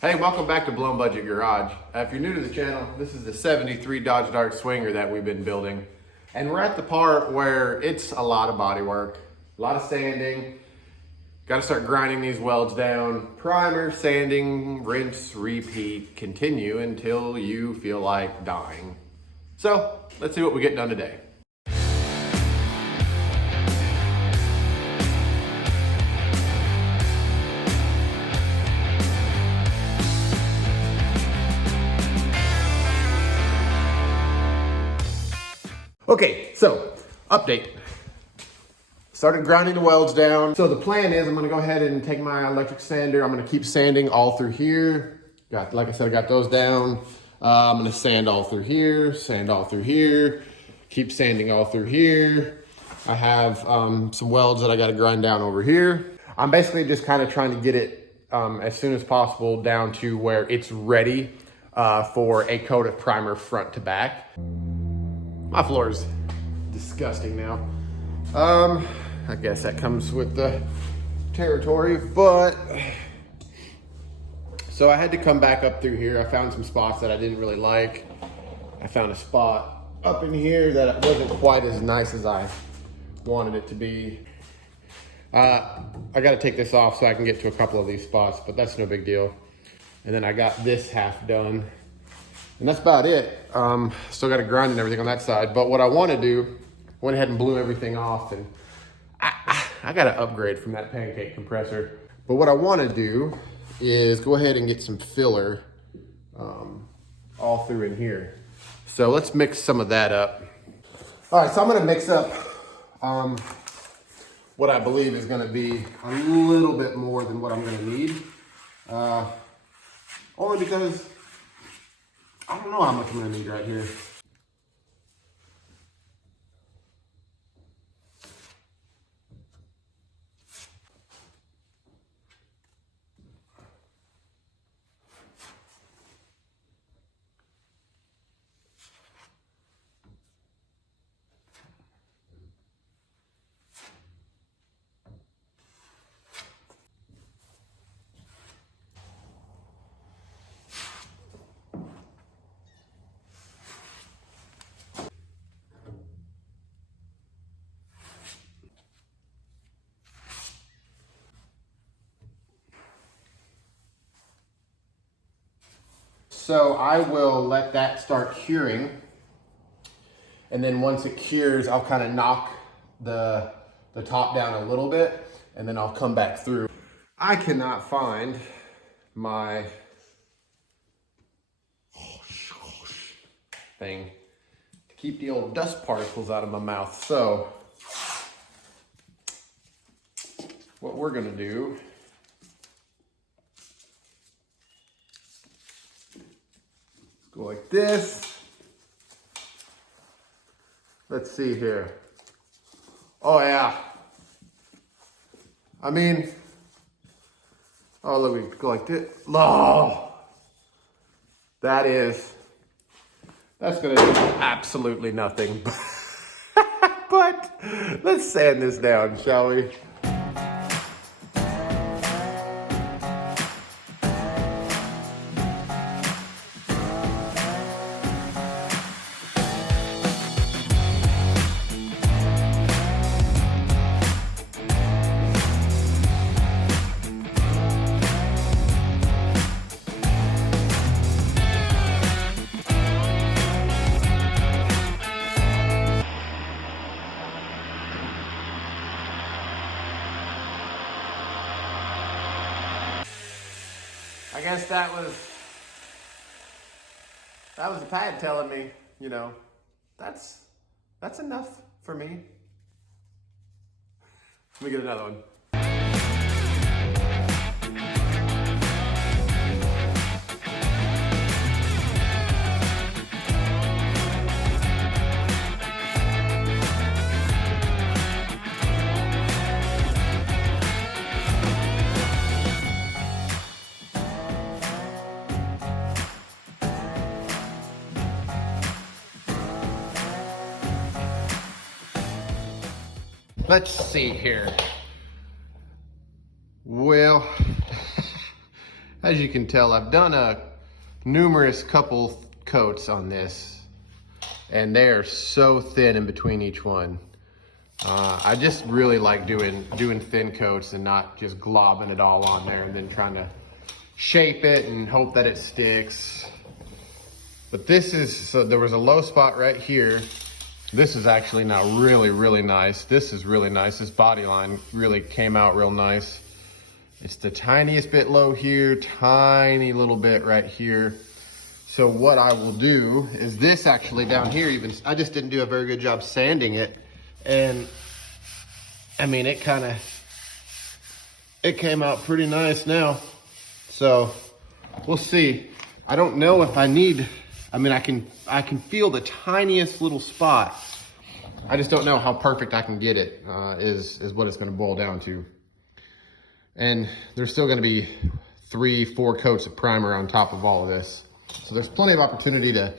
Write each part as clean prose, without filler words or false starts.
Hey, welcome back to Blown Budget Garage. If you're new to the channel, this is the 73 Dodge Dart Swinger that we've been building. And we're at the part where it's a lot of body work, a lot of sanding. Got to start grinding these welds down. Primer, sanding, rinse, repeat, continue until you feel like dying. So, let's see what we get done today. Okay, so update. Started grinding the welds down. So the plan is I'm gonna go ahead and take my electric sander. I'm gonna keep sanding all through here. Like I said, I got those down. I'm gonna sand all through here, sand all through here, keep sanding all through here. I have some welds that I gotta grind down over here. I'm basically just kind of trying to get it as soon as possible down to where it's ready for a coat of primer front to back. My floor is disgusting now. I guess that comes with the territory, but so I had to come back up through here. I found some spots that I didn't really like. I found a spot up in here that wasn't quite as nice as I wanted it to be. I got to take this off so I can get to a couple of these spots, but that's no big deal. And then I got this half done. And that's about it. Still got to grind and everything on that side. But what I want to do, went ahead and blew everything off, and I got to upgrade from that pancake compressor. But what I want to do is go ahead and get some filler all through in here. So let's mix some of that up. All right, so I'm going to mix up what I believe is going to be a little bit more than what I'm going to need. Only because I don't know how much I'm gonna need right here. So I will let that start curing. And then once it cures, I'll kind of knock the top down a little bit, and then I'll come back through. I cannot find my thing to keep the old dust particles out of my mouth. So what we're gonna do go like this. Let's see here. Oh yeah. I mean, oh look, we go like this. Oh, that's gonna do absolutely nothing. But let's sand this down, shall we? I guess that was the pad telling me, you know, that's enough for me. Let me get another one. Let's see here. Well, as you can tell, I've done a numerous couple coats on this, and they are so thin in between each one. I just really like doing thin coats and not just globbing it all on there and then trying to shape it and hope that it sticks. But this is, so there was a low spot right here. This is actually now really, really nice. This is really nice. This body line really came out real nice. It's the tiniest bit low here, tiny little bit right here. So what I will do is this actually down here, even, I just didn't do a very good job sanding it. And I mean, it came out pretty nice now. So we'll see. I don't know if I need, I mean, I can feel the tiniest little spot. I just don't know how perfect I can get it, is what it's gonna boil down to. And there's still gonna be 3-4 coats of primer on top of all of this. So there's plenty of opportunity to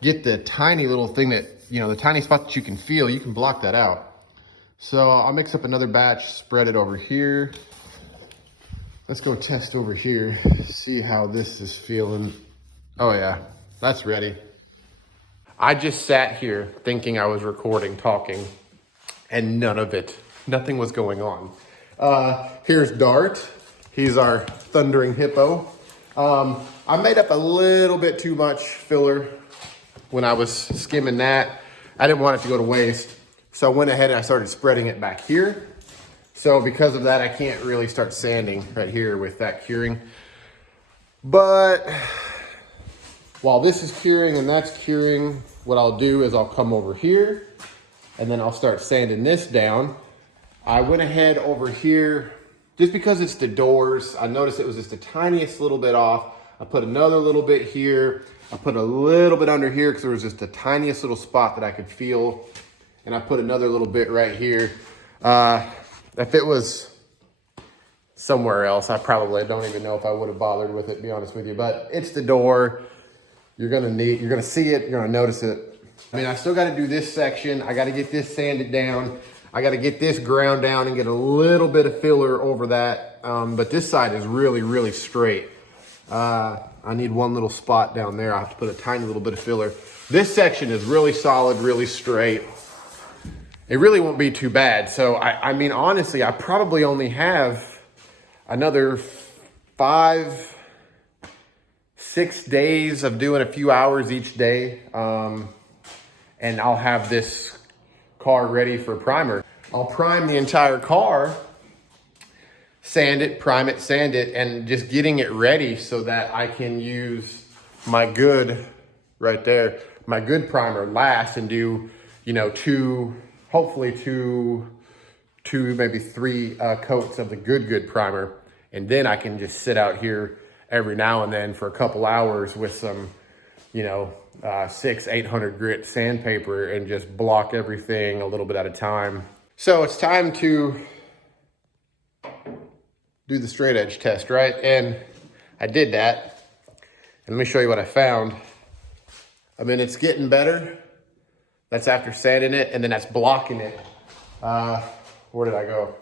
get the tiny little thing that, you know, the tiny spot that you can feel, you can block that out. So I'll mix up another batch, spread it over here. Let's go test over here, see how this is feeling. Oh yeah, that's ready. I just sat here thinking I was recording, talking, and nothing was going on. Here's Dart. He's our thundering hippo. I made up a little bit too much filler when I was skimming that. I didn't want it to go to waste. So I went ahead and I started spreading it back here. So because of that, I can't really start sanding right here with that curing. But while this is curing and that's curing, what I'll do is I'll come over here and then I'll start sanding this down. I went ahead over here, just because it's the doors, I noticed it was just the tiniest little bit off. I put another little bit here. I put a little bit under here because there was just the tiniest little spot that I could feel. And I put another little bit right here. If it was somewhere else, I don't even know if I would have bothered with it, to be honest with you. But it's the door. You're gonna see it, you're gonna notice it. I mean, I still gotta do this section. I gotta get this sanded down. I gotta get this ground down and get a little bit of filler over that. But this side is really, really straight. I need one little spot down there. I have to put a tiny little bit of filler. This section is really solid, really straight. It really won't be too bad. So I mean, honestly, I probably only have another 5-6 days of doing a few hours each day. And I'll have this car ready for primer. I'll prime the entire car, sand it, prime it, sand it, and just getting it ready so that I can use my good, right there, my good primer last and do, you know, hopefully two, maybe 3 coats of the good primer. And then I can just sit out here every now and then for a couple hours with some, you know, 600-800 grit sandpaper and just block everything a little bit at a time. So it's time to do the straight edge test, right? And I did that. And let me show you what I found. I mean, it's getting better. That's after sanding it, and then that's blocking it. Where did I go?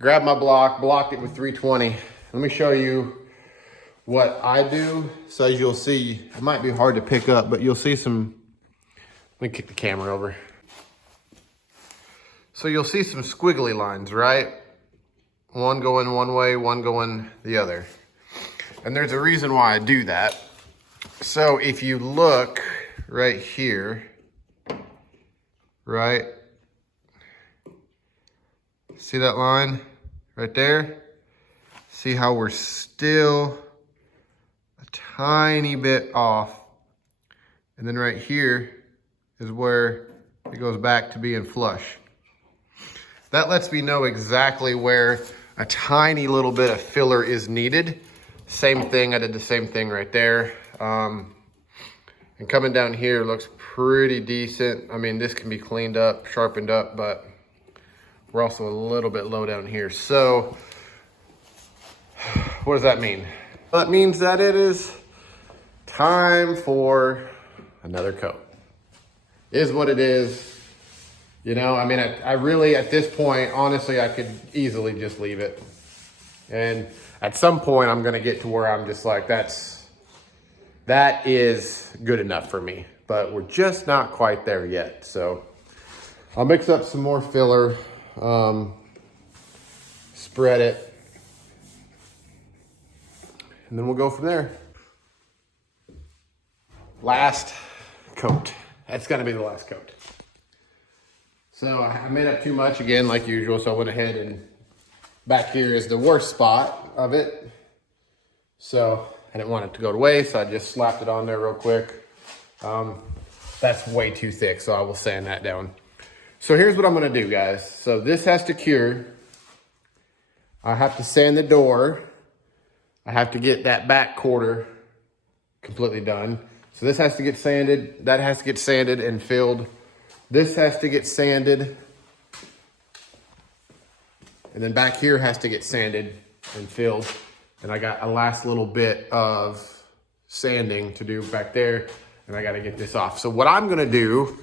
Grabbed my blocked it with 320. Let me show you what I do. So as you'll see, it might be hard to pick up, but you'll see some, let me kick the camera over. So you'll see some squiggly lines, right? One going one way, one going the other. And there's a reason why I do that. So if you look right here, right? See that line right there? See how we're still a tiny bit off. And then right here is where it goes back to being flush. That lets me know exactly where a tiny little bit of filler is needed. Same thing, I did the same thing right there. And coming down here looks pretty decent. I mean, this can be cleaned up, sharpened up, but we're also a little bit low down here. So what does that mean? Well, that means that it is time for another coat. Is what it is. You know, I mean, I really, at this point, honestly, I could easily just leave it. And at some point I'm gonna get to where I'm just like, that is good enough for me, but we're just not quite there yet. So I'll mix up some more filler, spread it, and then we'll go from there. Last coat. That's gonna be the last coat. So I made up too much again, like usual, so I went ahead and back here is the worst spot of it. So I didn't want it to go to waste, so I just slapped it on there real quick. That's way too thick, so I will sand that down. So here's what I'm gonna do, guys. So this has to cure. I have to sand the door. I have to get that back quarter completely done. So this has to get sanded, that has to get sanded and filled. This has to get sanded. And then back here has to get sanded and filled. And I got a last little bit of sanding to do back there, and I gotta get this off. So what I'm gonna do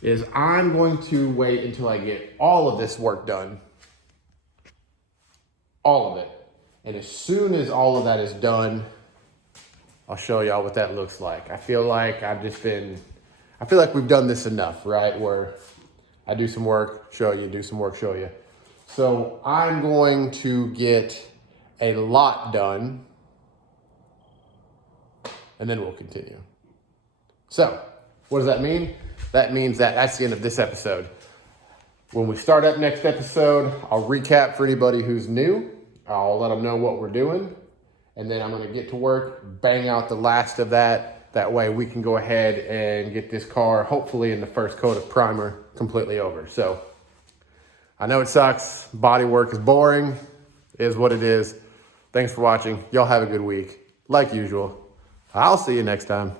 is I'm going to wait until I get all of this work done. All of it. And as soon as all of that is done, I'll show y'all what that looks like. I feel like we've done this enough, right? Where I do some work, show you, do some work, show you. So I'm going to get a lot done, and then we'll continue. So what does that mean? That means that that's the end of this episode. When we start up next episode, I'll recap for anybody who's new. I'll let them know what we're doing. And then I'm gonna get to work, bang out the last of that. That way we can go ahead and get this car, hopefully in the first coat of primer, completely over. So I know it sucks. Body work is boring. It is what it is. Thanks for watching. Y'all have a good week. Like usual, I'll see you next time.